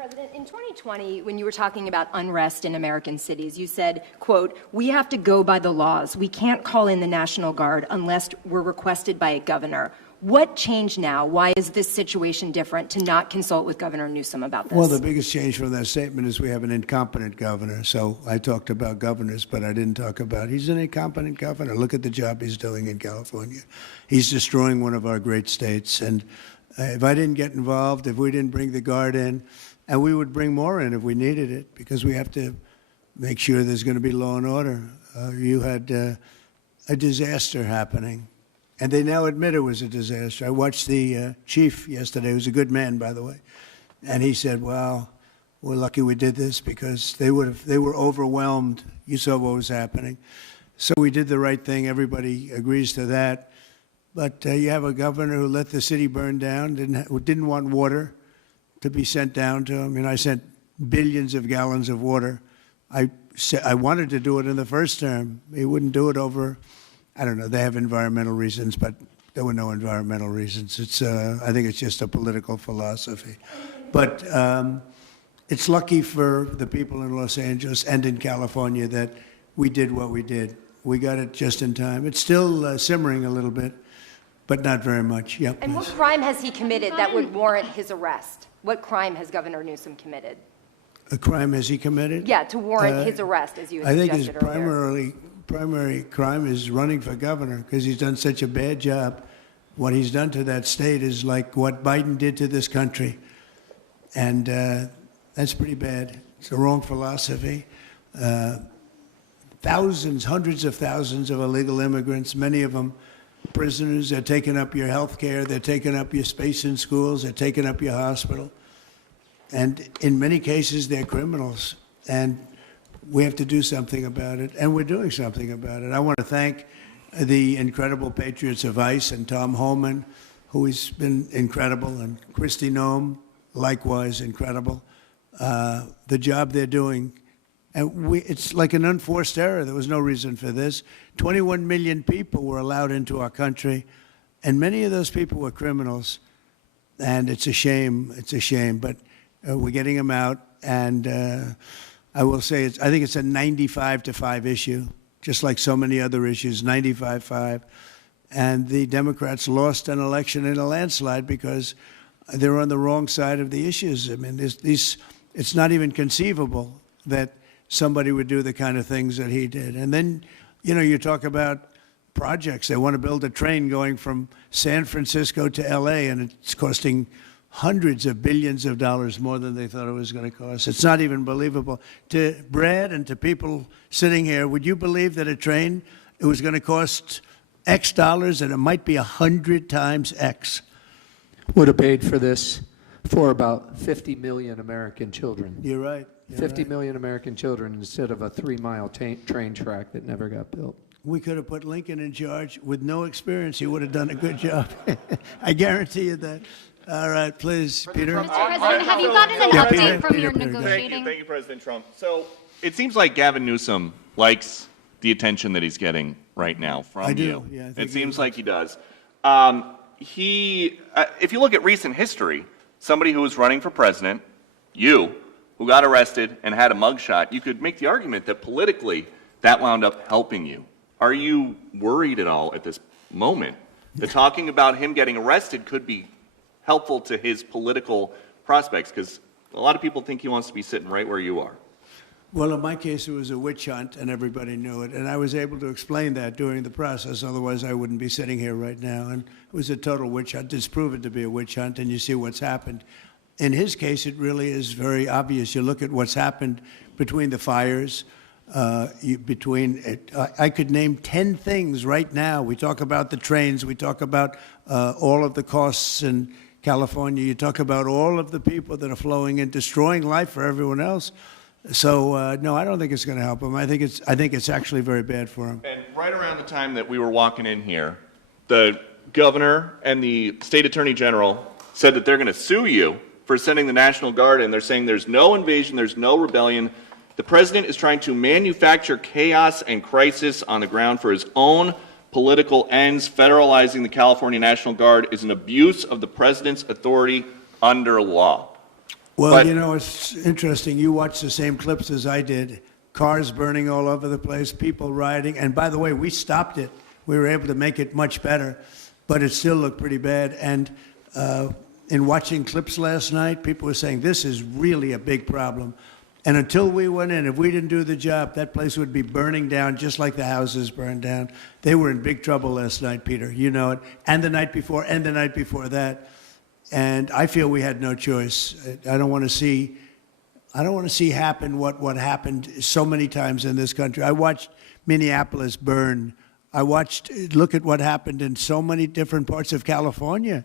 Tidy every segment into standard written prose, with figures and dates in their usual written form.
President, in 2020, when you were talking about unrest in American cities, you said, quote, "We have to go by the laws. We can't call in the National Guard unless we're requested by a governor." What changed now? Why is this situation different to not consult with Governor Newsom about this? Well, the biggest change from that statement is we have an incompetent governor. So I talked about governors, but I didn't talk about he's an incompetent governor. Look at the job he's doing in California. He's destroying one of our great states. And if I didn't get involved, if we didn't bring the Guard in, and we would bring more in if we needed it, because we have to make sure there's going to be law and order. You had a disaster happening. And they now admit it was a disaster. I watched the chief yesterday, who's a good man, by the way, and he said, "Well, we're lucky we did this because they were overwhelmed. You saw what was happening. So we did the right thing. Everybody agrees to that. But you have a governor who let the city burn down, didn't want water to be sent down to him. I sent billions of gallons of water. I wanted to do it in the first term. He wouldn't do it over. I don't know. They have environmental reasons, but there were no environmental reasons. I think it's just a political philosophy. But it's lucky for the people in Los Angeles and in California that we did what we did. We got it just in time. It's still simmering a little bit, but not very much. Yep. And what crime has he committed that would warrant his arrest? What crime has Governor Newsom committed? A crime has he committed? Yeah, to warrant his arrest, as you had I think his suggested earlier. primary crime is running for governor because he's done such a bad job. What he's done to that state is like what Biden did to this country. And that's pretty bad. It's the wrong philosophy. Thousands, hundreds of thousands of illegal immigrants, many of them prisoners. They're taking up your health care. They're taking up your space in schools. They're taking up your hospital. And in many cases, they're criminals. And we have to do something about it, and we're doing something about it. I want to thank the incredible patriots of ICE and Tom Homan, who has been incredible, and Kristi Noem, likewise incredible. The job they're doing, and it's like an unforced error. There was no reason for this. 21 million people were allowed into our country, and many of those people were criminals. And it's a shame. It's a shame, but we're getting them out, and I will say I think it's a 95-5 issue, just like so many other issues, 95-5. And the Democrats lost an election in a landslide because they're on the wrong side of the issues. I mean, it's not even conceivable that somebody would do the kind of things that he did. And then, you talk about projects. They want to build a train going from San Francisco to L.A., and it's costing hundreds of billions of dollars more than they thought it was going to cost. It's not even believable. To Brad and to people sitting here, would you believe that a train, it was going to cost X dollars and it might be 100 times X? Would have paid for this for about 50 million American children. You're right. 50 million American children instead of a 3-mile train track that never got built. We could have put Lincoln in charge with no experience. He would have done a good job. I guarantee you that. All right, please, Peter. Mr. President, have you gotten an update from your negotiating? Thank you, President Trump. So it seems like Gavin Newsom likes the attention that he's getting right now from you. I do. Yeah, I think it seems like he does. If you look at recent history, somebody who was running for president, you, who got arrested and had a mugshot, you could make the argument that politically that wound up helping you. Are you worried at all at this moment that talking about him getting arrested could be helpful to his political prospects? Because a lot of people think he wants to be sitting right where you are. Well, in my case, it was a witch hunt, and everybody knew it. And I was able to explain that during the process. Otherwise, I wouldn't be sitting here right now. And it was a total witch hunt. It's proven to be a witch hunt, and you see what's happened. In his case, it really is very obvious. You look at what's happened between the fires, I could name 10 things right now. We talk about the trains. We talk about all of the costs in California. You talk about all of the people that are flowing in, destroying life for everyone else. So no, I don't think it's going to help him. I think it's actually very bad for him. And right around the time that we were walking in here, the governor and the state attorney general said that they're going to sue you for sending the National Guard in. They're saying there's no invasion, there's no rebellion. The president is trying to manufacture chaos and crisis on the ground for his own political ends. Federalizing the California National Guard is an abuse of the president's authority under law. Well, But- you know, it's interesting. You watched the same clips as I did. Cars burning all over the place, people rioting. And by the way, we stopped it. We were able to make it much better, but it still looked pretty bad. And in watching clips last night, people were saying, this is really a big problem. And until we went in, if we didn't do the job, that place would be burning down just like the houses burned down. They were in big trouble last night, Peter. You know it. And the night before, and the night before that. And I feel we had no choice. I don't want to see happen what happened so many times in this country. I watched Minneapolis burn. Look at what happened in so many different parts of California.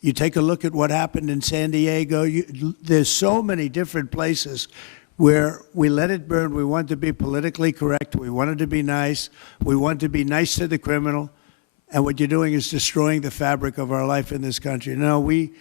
You take a look at what happened in San Diego. There's so many different places where we let it burn. We want to be politically correct. We wanted to be nice. We want to be nice to the criminal. And what you're doing is destroying the fabric of our life in this country. No, we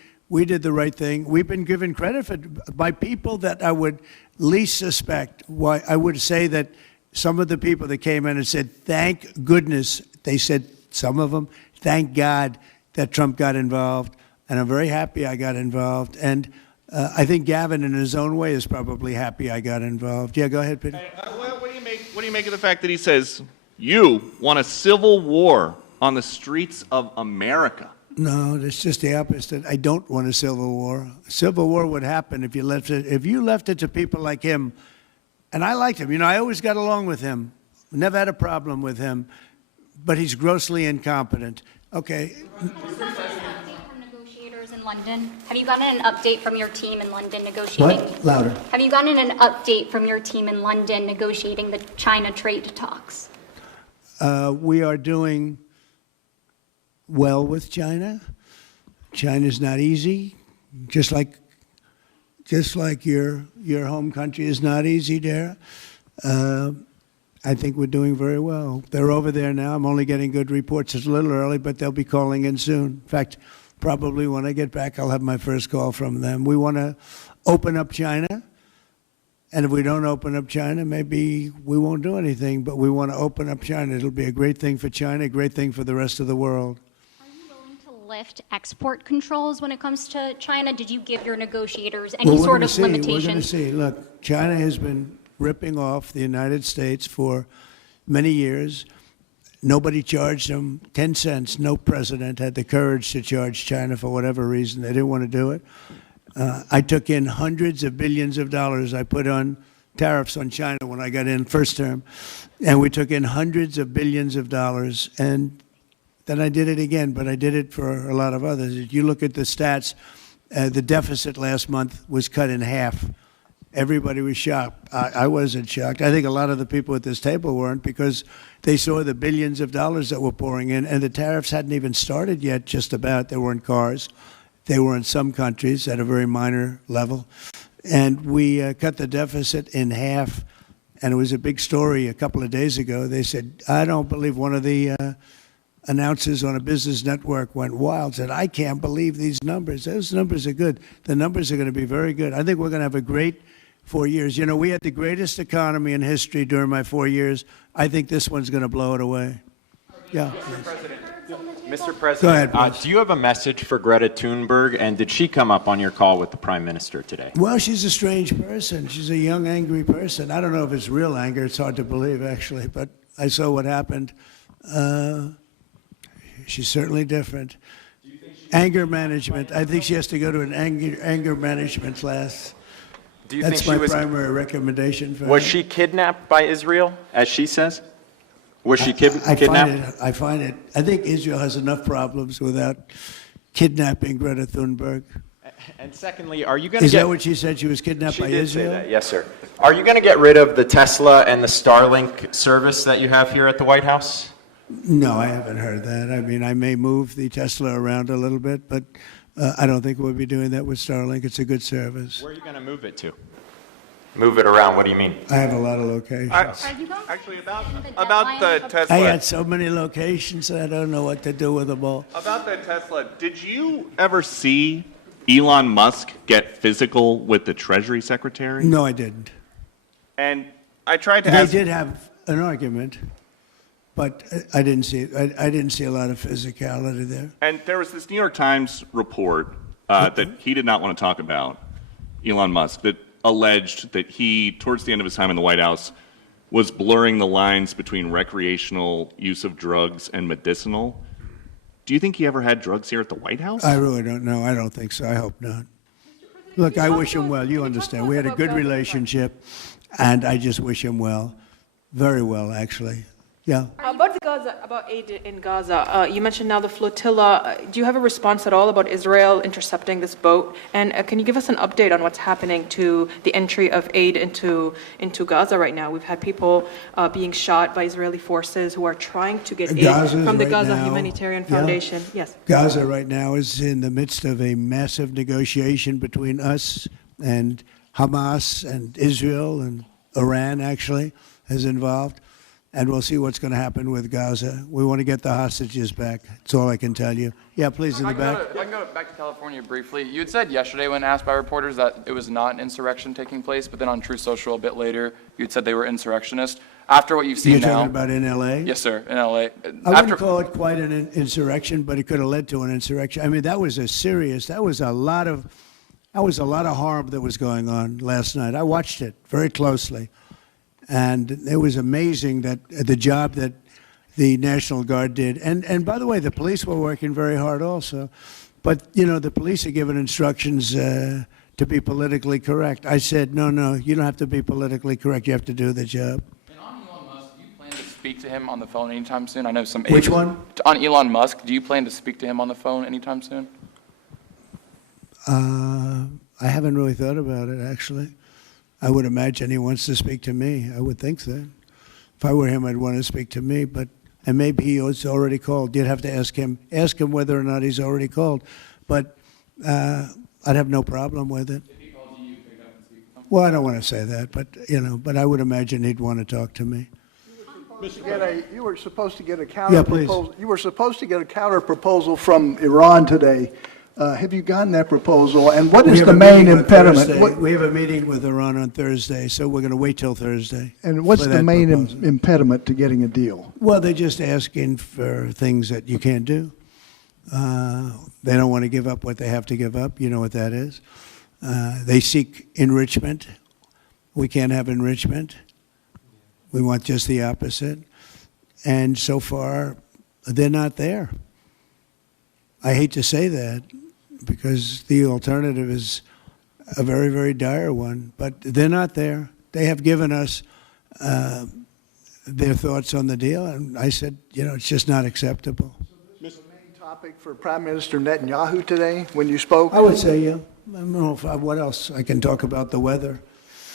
did the right thing. We've been given credit by people that I would least suspect. Why I would say that some of the people that came in and said, thank goodness, they said, some of them, thank God that Trump got involved. And I'm very happy I got involved. And I think Gavin, in his own way, is probably happy I got involved. Yeah, go ahead, Peter. What do you make of the fact that he says, you want a civil war on the streets of America? No, it's just the opposite. I don't want a civil war. Civil war would happen if you left it to people like him. And I liked him. You know, I always got along with him. Never had a problem with him. But he's grossly incompetent. Okay. In London? Have you gotten an update from your team in London negotiating? What? Louder. Have you gotten an update from your team in London negotiating the China trade talks? We are doing well with China. China's not easy, just like your home country is not easy there. I think we're doing very well. They're over there now. I'm only getting good reports. It's a little early, but they'll be calling in soon. In fact, probably when I get back, I'll have my first call from them. We want to open up China. And if we don't open up China, maybe we won't do anything. But we want to open up China. It'll be a great thing for China, a great thing for the rest of the world. Are you willing to lift export controls when it comes to China? Did you give your negotiators any sort of limitation? We're going to see. Look, China has been ripping off the United States for many years. Nobody charged them 10 cents. No president had the courage to charge China for whatever reason. They didn't want to do it. I took in hundreds of billions of dollars. I put on tariffs on China when I got in first term. And we took in hundreds of billions of dollars. And then I did it again, but I did it for a lot of others. If you look at the stats, the deficit last month was cut in half. Everybody was shocked. I wasn't shocked. I think a lot of the people at this table weren't, because they saw the billions of dollars that were pouring in, and the tariffs hadn't even started yet, just about. They were in cars. They were in some countries at a very minor level. And we cut the deficit in half, and it was a big story a couple of days ago. They said, I don't believe, one of the announcers on a business network went wild, said, I can't believe these numbers. Those numbers are good. The numbers are going to be very good. I think we're going to have a great 4 years. You know, we had the greatest economy in history during my 4 years. I think this one's going to blow it away. Yeah. Mr. President, Go ahead, please. do you have a message for Greta Thunberg, and did she come up on your call with the Prime Minister today? Well, she's a strange person. She's a young, angry person. I don't know if it's real anger. It's hard to believe, actually, but I saw what happened. She's certainly different. Anger management. I think she has to go to an anger management class. Do you That's think my primary recommendation for her. Was she kidnapped by Israel, as she says? Was she kidnapped? I find it. I think Israel has enough problems without kidnapping Greta Thunberg. And secondly, are you going to Is get... that what she said? She was kidnapped by She did Israel? say that, yes, sir. Are you going to get rid of the Tesla and the Starlink service that you have here at the White House? No, I haven't heard that. I mean, I may move the Tesla around a little bit, but I don't think we'll be doing that with Starlink. It's a good service. Where are you going to move it to? Move it around, what do you mean? I have a lot of locations. Actually, about the Tesla. I had so many locations, I don't know what to do with them all. About the Tesla, did you ever see Elon Musk get physical with the Treasury Secretary? No, I didn't. And I tried to They ask... did have an argument, but I didn't see it. I didn't see a lot of physicality there. And there was this New York Times report that he did not want to talk about, Elon Musk, that alleged that he, towards the end of his time in the White House, was blurring the lines between recreational use of drugs and medicinal. Do you think he ever had drugs here at the White House? I really don't know. I don't think so. I hope not. Look, I wish him well. You understand. We had a good relationship, and I just wish him well. Very well, actually. Yeah. About aid in Gaza, you mentioned now the flotilla. Do you have a response at all about Israel intercepting this boat? And can you give us an update on what's happening to the entry of aid into Gaza right now? We've had people being shot by Israeli forces who are trying to get aid from the Gaza Humanitarian Foundation. Yes. Gaza right now is in the midst of a massive negotiation between us and Hamas and Israel, and Iran actually is involved. And we'll see what's going to happen with Gaza. We want to get the hostages back. That's all I can tell you. Yeah, please, in the back. I can go back to California briefly. You had said yesterday when asked by reporters that it was not an insurrection taking place, but then on Truth Social a bit later, you had said they were insurrectionists. After what you've seen now... You're talking about in L.A.? Yes, sir, in L.A. I wouldn't call it quite an insurrection, but it could have led to an insurrection. I mean, that was a lot of harm that was going on last night. I watched it very closely. And it was amazing that the job that the National Guard did. And by the way, the police were working very hard also. But, you know, the police are given instructions to be politically correct. I said, no, you don't have to be politically correct. You have to do the job. And on Elon Musk, do you plan to speak to him on the phone anytime soon? I know some... Which one? On Elon Musk, do you plan to speak to him on the phone anytime soon? I haven't really thought about it, actually. I would imagine he wants to speak to me. I would think that. If I were him, I'd want to speak to me. And maybe he was already called. You'd have to ask him whether or not he's already called. But I'd have no problem with it. If he calls you, pick up and speak to him? Well, I don't want to say that, but I would imagine he'd want to talk to me. You were supposed to get a counter Yeah, please. proposal. You were supposed to get a counter proposal from Iran today. Have you gotten that proposal? And what is the main impediment? We have a meeting with Iran on Thursday, so we're going to wait till Thursday. And what's for the that main proposal. impediment to getting a deal? Well, they're just asking for things that you can't do. They don't want to give up what they have to give up. You know what that is. They seek enrichment. We can't have enrichment. We want just the opposite. And so far, they're not there. I hate to say that because the alternative is a very, very dire one, but they're not there. They have given us their thoughts on the deal, and I said, it's just not acceptable. Was the main topic for Prime Minister Netanyahu today when you spoke? I would say, yeah. I don't know what else. I can talk about the weather.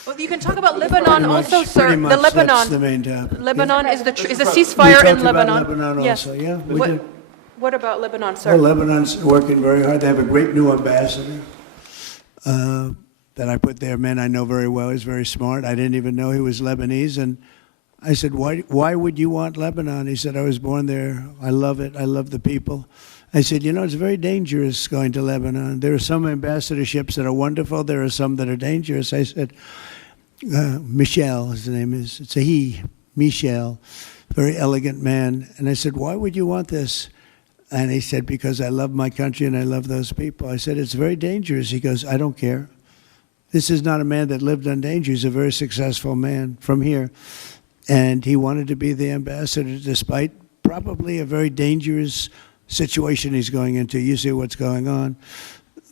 Well, you can talk about Lebanon also, sir. Pretty much Lebanon. That's the main topic. Lebanon is a We ceasefire talked in Lebanon. about Lebanon Yes. also, yeah. We did. What about Lebanon, sir? Well, Lebanon's working very hard. They have a great new ambassador that I put there. Man I know very well. He's very smart. I didn't even know he was Lebanese. And I said, why would you want Lebanon? He said, I was born there. I love it. I love the people. I said, it's very dangerous going to Lebanon. There are some ambassadorships that are wonderful. There are some that are dangerous. I said, Michel, his name is. It's a he, Michel, very elegant man. And I said, why would you want this? And he said, because I love my country and I love those people. I said, it's very dangerous. He goes, I don't care. This is not a man that lived on danger. He's a very successful man from here. And he wanted to be the ambassador despite probably a very dangerous situation he's going into. You see what's going on.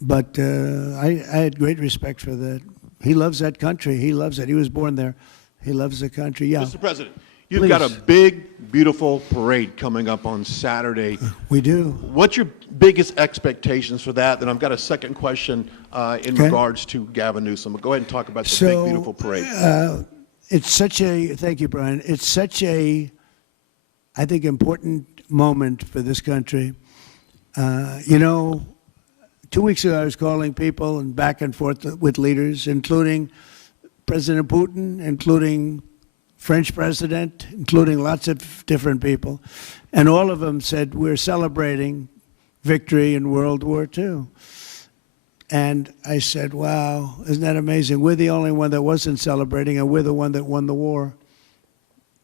But I had great respect for that. He loves that country. He loves it. He was born there. He loves the country. Yeah. Mr. President, you've Please. got a big, beautiful parade coming up on Saturday. We do. What's your biggest expectations for that? Then I've got a second question in regards to Gavin Newsom. Go ahead and talk about the big, beautiful parade. Thank you, Brian. It's such a, I think, important moment for this country. 2 weeks ago, I was calling people and back and forth with leaders, including President Putin, including French president, including lots of different people. And all of them said, we're celebrating victory in World War II. And I said, wow, isn't that amazing? We're the only one that wasn't celebrating, and we're the one that won the war.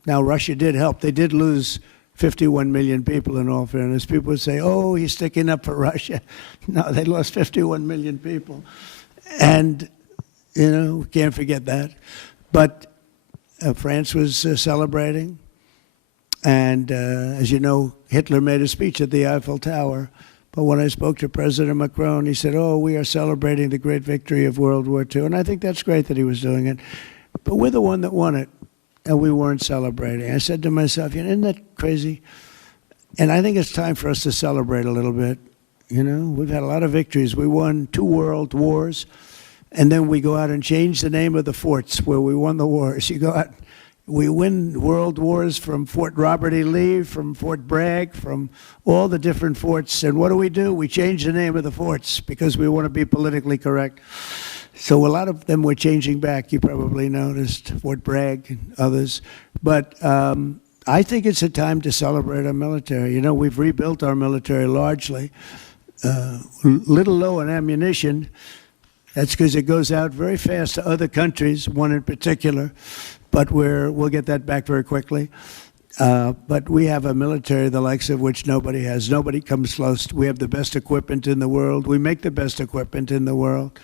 Now, Russia did help. They did lose 51 million people, in all fairness. People would say, oh, he's sticking up for Russia. No, they lost 51 million people. And We can't forget that. But France was celebrating. And as you know, Hitler made a speech at the Eiffel Tower. But when I spoke to President Macron, he said, oh, we are celebrating the great victory of World War II. And I think that's great that he was doing it. But we're the one that won it, and we weren't celebrating. I said to myself, isn't that crazy? And I think it's time for us to celebrate a little bit. We've had a lot of victories. We won 2 world wars, and then we go out and change the name of the forts where we won the wars. You go out, we win world wars from Fort Robert E. Lee, from Fort Bragg, from all the different forts. And what do? We change the name of the forts because we want to be politically correct. So a lot of them were changing back. You probably noticed Fort Bragg and others. But I think it's a time to celebrate our military. We've rebuilt our military largely. Little low on ammunition. That's because it goes out very fast to other countries, one in particular. But we'll get that back very quickly. But we have a military the likes of which nobody has. Nobody comes close. We have the best equipment in the world. We make the best equipment in the world.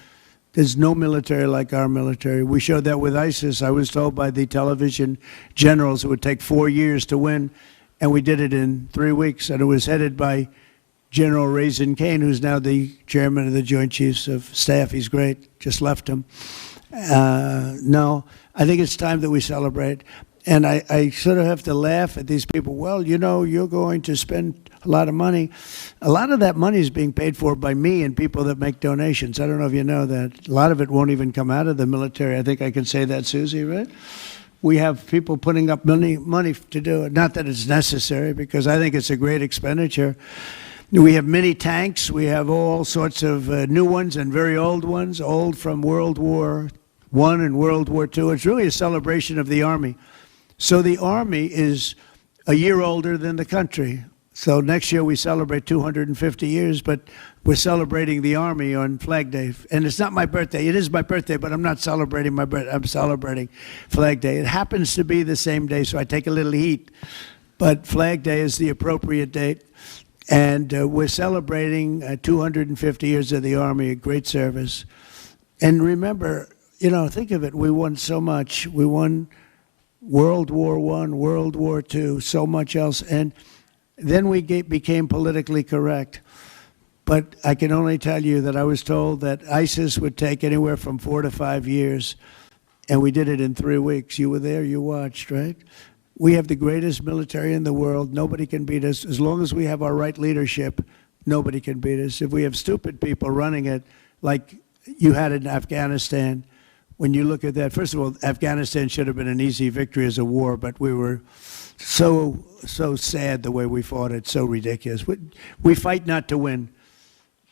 There's no military like our military. We showed that with ISIS. I was told by the television generals it would take 4 years to win, and we did it in 3 weeks. And it was headed by General Raisin Kane, who's now the chairman of the Joint Chiefs of Staff. He's great. Just left him. No, I think it's time that we celebrate. And I sort of have to laugh at these people. Well, you're going to spend a lot of money. A lot of that money is being paid for by me and people that make donations. I don't know if you know that. A lot of it won't even come out of the military. I think I can say that, Susie, right? We have people putting up money to do it. Not that it's necessary, because I think it's a great expenditure. We have many tanks. We have all sorts of new ones and very old ones, old from World War I and World War II. It's really a celebration of the Army. So the Army is a year older than the country. So next year we celebrate 250 years, but we're celebrating the Army on Flag Day. And it's not my birthday. It is my birthday, but I'm not celebrating my birthday. I'm celebrating Flag Day. It happens to be the same day, so I take a little heat. But Flag Day is the appropriate date. And we're celebrating 250 years of the Army, a great service. And remember, think of it, we won so much. We won World War I, World War II, so much else. And then we became politically correct. But I can only tell you that I was told that ISIS would take anywhere from 4 to 5 years, and we did it in 3 weeks. You were there, you watched, right? We have the greatest military in the world. Nobody can beat us. As long as we have our right leadership, nobody can beat us. If we have stupid people running it, like you had in Afghanistan, when you look at that, first of all, Afghanistan should have been an easy victory as a war, but we were so sad the way we fought it, so ridiculous. We fight not to win,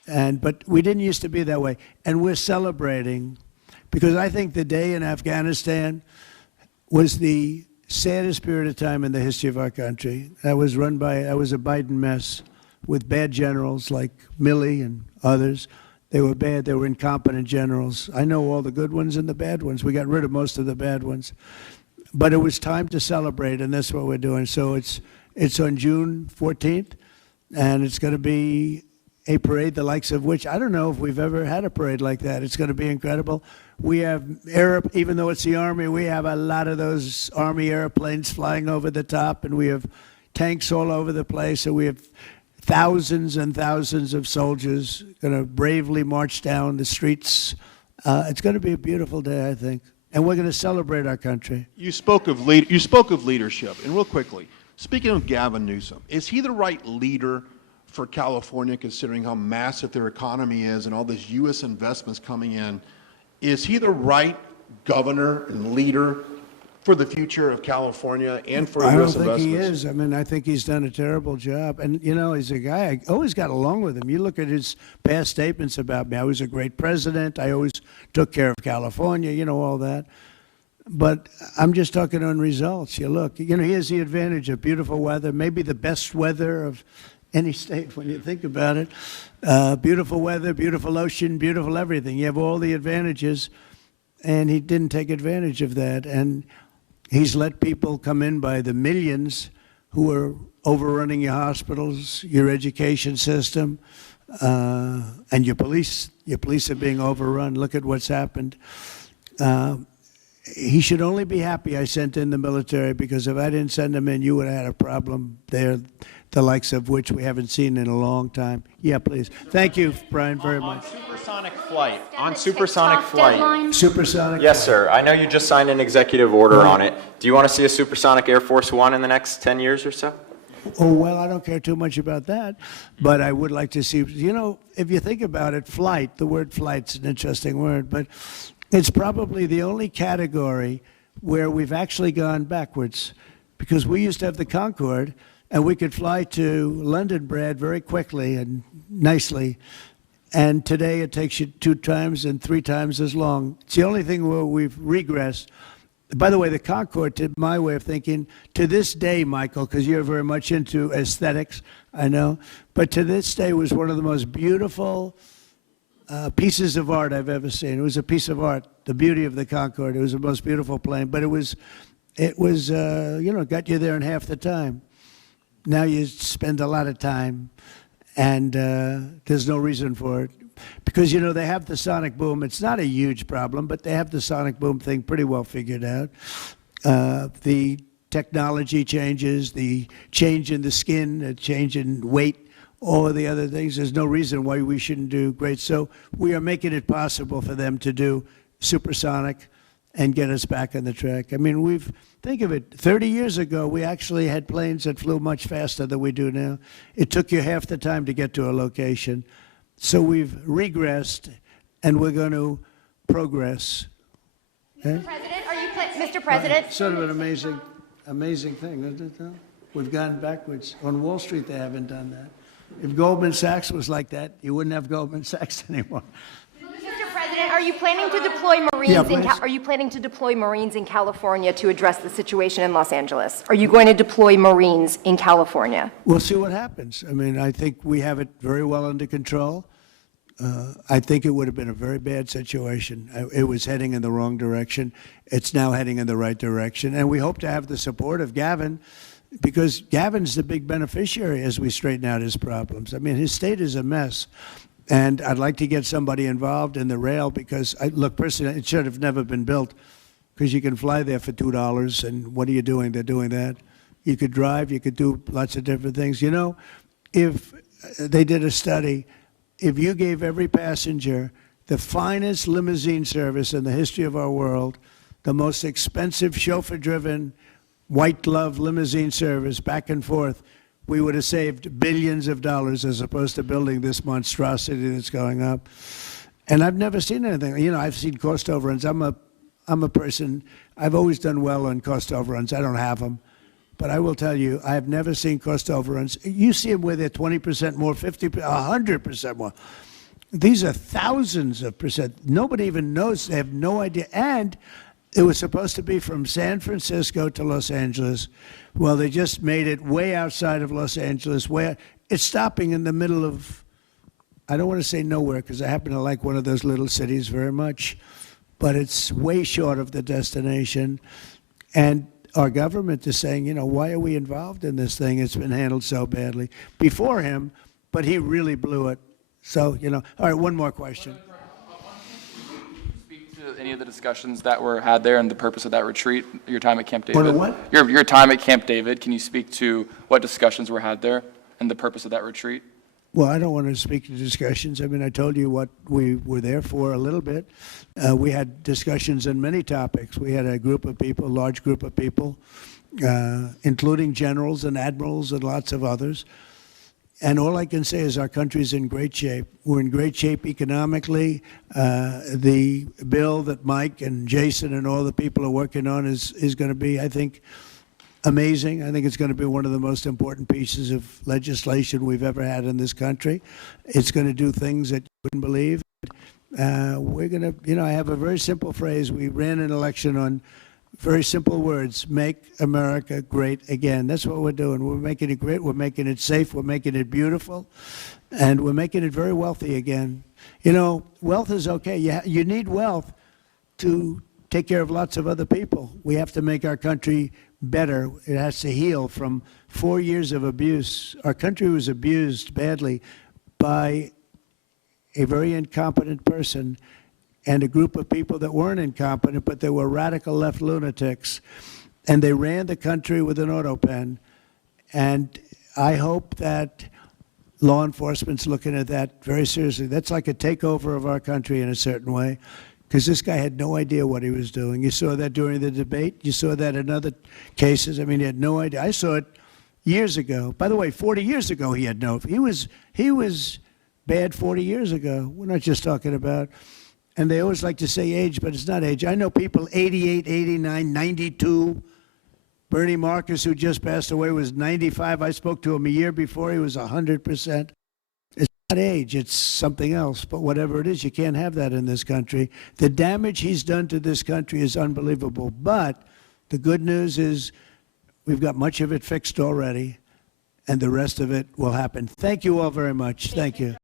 but we didn't used to be that way. And we're celebrating, because I think the day in Afghanistan was the saddest period of time in the history of our country. That was a Biden mess with bad generals like Milley and others. They were bad. They were incompetent generals. I know all the good ones and the bad ones. We got rid of most of the bad ones. But it was time to celebrate, and that's what we're doing. So it's on June 14th, and it's going to be a parade the likes of which I don't know if we've ever had a parade like that. It's going to be incredible. We have even though it's the Army, we have a lot of those Army airplanes flying over the top, and we have tanks all over the place. So we have thousands and thousands of soldiers going to bravely march down the streets. It's going to be a beautiful day, I think, and we're going to celebrate our country. You spoke of leadership, and real quickly, speaking of Gavin Newsom, is he the right leader for California, considering how massive their economy is and all this U.S. investments coming in? Is he the right governor and leader for the future of California and for U.S. investments? I don't think he is. I mean, I think he's done a terrible job. And, he's a guy, I always got along with him. You look at his past statements about me. I was a great president. I always took care of California, all that. But I'm just talking on results. You look, he has the advantage of beautiful weather, maybe the best weather of any state when you think about it. Beautiful weather, beautiful ocean, beautiful everything. You have all the advantages, and he didn't take advantage of that. And he's let people come in by the millions who are overrunning your hospitals, your education system, and your police are being overrun. Look at what's happened. He should only be happy I sent in the military, because if I didn't send them in, you would have had a problem there, the likes of which we haven't seen in a long time. Yeah, please. Thank you, Brian, very much. Supersonic flight. On supersonic flight. Deadline? Supersonic? Yes, sir. I know you just signed an executive order on it. Do you want to see a supersonic Air Force One in the next 10 years or so? Oh, well, I don't care too much about that, but I would like to see, if you think about it, flight, the word flight's an interesting word, but it's probably the only category where we've actually gone backwards, because we used to have the Concorde, and we could fly to London, Brad, very quickly and nicely, and today it takes you 2 times and 3 times as long. It's the only thing where we've regressed. By the way, the Concorde, to my way of thinking, to this day, Michael, because you're very much into aesthetics, I know, but to this day was one of the most beautiful pieces of art I've ever seen. It was a piece of art, the beauty of the Concorde. It was the most beautiful plane, but it was got you there in half the time. Now you spend a lot of time, and there's no reason for it. Because, they have the sonic boom. It's not a huge problem, but they have the sonic boom thing pretty well figured out. The technology changes, the change in the skin, the change in weight, all of the other things. There's no reason why we shouldn't do great. So we are making it possible for them to do supersonic and get us back on the track. I mean, think of it, 30 years ago, we actually had planes that flew much faster than we do now. It took you half the time to get to a location. So we've regressed, and we're going to progress. Mr. President, Mr. President? Sort of an amazing thing, isn't it? We've gone backwards. On Wall Street, they haven't done that. If Goldman Sachs was like that, you wouldn't have Goldman Sachs anymore. Mr. President, are you planning to deploy Marines? Are you planning to deploy Marines in California to address the situation in Los Angeles? Are you going to deploy Marines in California? We'll see what happens. I mean, I think we have it very well under control. I think it would have been a very bad situation. It was heading in the wrong direction. It's now heading in the right direction, and we hope to have the support of Gavin, because Gavin's the big beneficiary as we straighten out his problems. I mean, his state is a mess. And I'd like to get somebody involved in the rail, because, personally, it should have never been built, because you can fly there for $2, and what are you doing? They're doing that. You could drive, you could do lots of different things. If they did a study, if you gave every passenger the finest limousine service in the history of our world, the most expensive chauffeur-driven, white-glove limousine service back and forth, we would have saved billions of dollars as opposed to building this monstrosity that's going up. And I've never seen anything. I've seen cost overruns. I'm a person, I've always done well on cost overruns. I don't have them. But I will tell you, I have never seen cost overruns. You see them where they're 20% more, 50%, 100% more. These are thousands of percent. Nobody even knows. They have no idea. And it was supposed to be from San Francisco to Los Angeles. Well, they just made it way outside of Los Angeles. It's stopping in the middle of, I don't want to say nowhere, because I happen to like one of those little cities very much, but it's way short of the destination. And our government is saying, why are we involved in this thing? It's been handled so badly. Before him, but he really blew it. So, all right, one more question. Any of the discussions that were had there and the purpose of that retreat, your time at Camp David? What? Your time at Camp David, can you speak to what discussions were had there and the purpose of that retreat? Well, I don't want to speak to discussions. I mean, I told you what we were there for a little bit. We had discussions on many topics. We had a group of people, a large group of people, including generals and admirals and lots of others. And all I can say is our country's in great shape. We're in great shape economically. The bill that Mike and Jason and all the people are working on is going to be, I think, amazing. I think it's going to be one of the most important pieces of legislation we've ever had in this country. It's going to do things that you wouldn't believe. We're going to, I have a very simple phrase. We ran an election on very simple words: make America great again. That's what we're doing. We're making it great. We're making it safe. We're making it beautiful. And we're making it very wealthy again. Wealth is okay. You need wealth to take care of lots of other people. We have to make our country better. It has to heal from 4 years of abuse. Our country was abused badly by a very incompetent person, and a group of people that weren't incompetent, but they were radical left lunatics. And they ran the country with an auto pen. And I hope that law enforcement's looking at that very seriously. That's like a takeover of our country in a certain way, because this guy had no idea what he was doing. You saw that during the debate. You saw that in other cases. I mean, he had no idea. I saw it years ago. By the way, 40 years ago, he had no. He was bad 40 years ago. We're not just talking about. And they always like to say age, but it's not age. I know people 88, 89, 92. Bernie Marcus, who just passed away, was 95. I spoke to him a year before. He was 100%. It's not age. It's something else. But whatever it is, you can't have that in this country. The damage he's done to this country is unbelievable. But the good news is we've got much of it fixed already, and the rest of it will happen. Thank you all very much. Thank you.